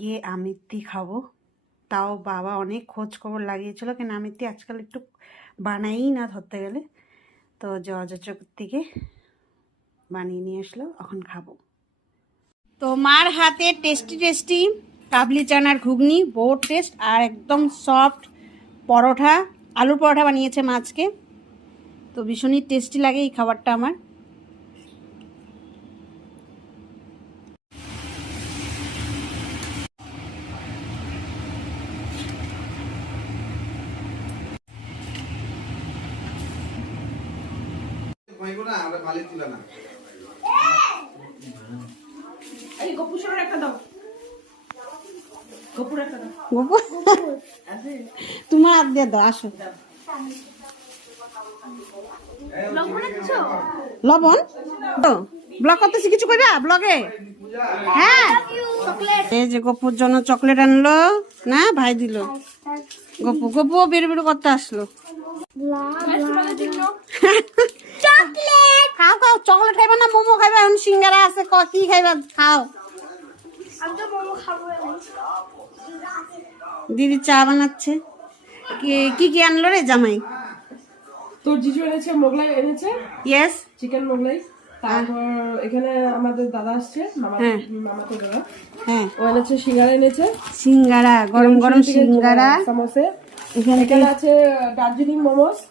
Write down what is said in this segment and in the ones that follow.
গিয়ে আমিত্তি খাবো। তাও বাবা অনেক খোঁজ খবর লাগিয়েছিল, কেন আমিত্তি আজকাল একটু বানাই না ধরতে গেলে, তো জর্জর থেকে বানিয়ে নিয়ে আসলো, এখন খাবো। তো মার হাতে টেস্টি টেস্টি কাবলি চানার ঘুগনি, বহুত টেস্ট, আর একদম সফট পরোটা, আলুর পরোটা বানিয়েছে মাছকে। তো ভীষণই টেস্টি লাগে এই খাবারটা আমার। তোমার হাত দিয়ে দাও, আসো। লবণ ব্লগ করতেছি, কিছু কইবা ব্লগে? হ্যাঁ, এই যে গপুর জন্য চকলেট আনলো না, ভাই দিল। গপু গপু বের বের করতে আসলো। খাও খাও, চকলেট খাইবা না মোমো খাইবা? এখন সিঙ্গারা আছে, কি খাইবা খাও। দিদি চা বানাচ্ছে। কি কি আনলো রে জামাই? তোর জিজু এনেছে মোগলাই এনেছে, ইয়েস, চিকেন মোগলাই। তারপর এখানে আমাদের দাদা আসছে, মামাতো দাদা, হ্যাঁ, ও এনেছে সিঙ্গারা, এনেছে সিঙ্গারা, গরম গরম সিঙ্গারা, সমোসে। এখানে আছে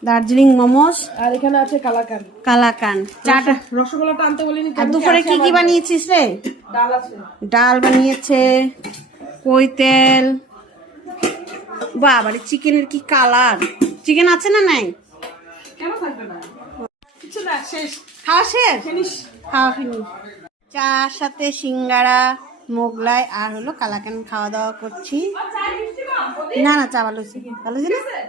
দার্জিলিং মোমোস, আর এখানে আছে কালাকান। চাটা, রসগোল্লাটা আনতে বলিনি। আর দুপুরে কি কি বানিয়েছিস রে? ডাল আছে, ডাল বানিয়েছে, কই তেল, বাবারে চিকেনের কি কালার। চিকেন আছে না নাই? কেন থাকবে না, কিছু না, শেষ খাওয়া শেষ, ফিনিশ, খাওয়া ফিনিশ। চার সাথে সিঙ্গারা, মোগলাই আর হলো কালাকান খাওয়া দাওয়া করছি। না না, চা ভালো হয়েছে, ভালো হয়েছে না?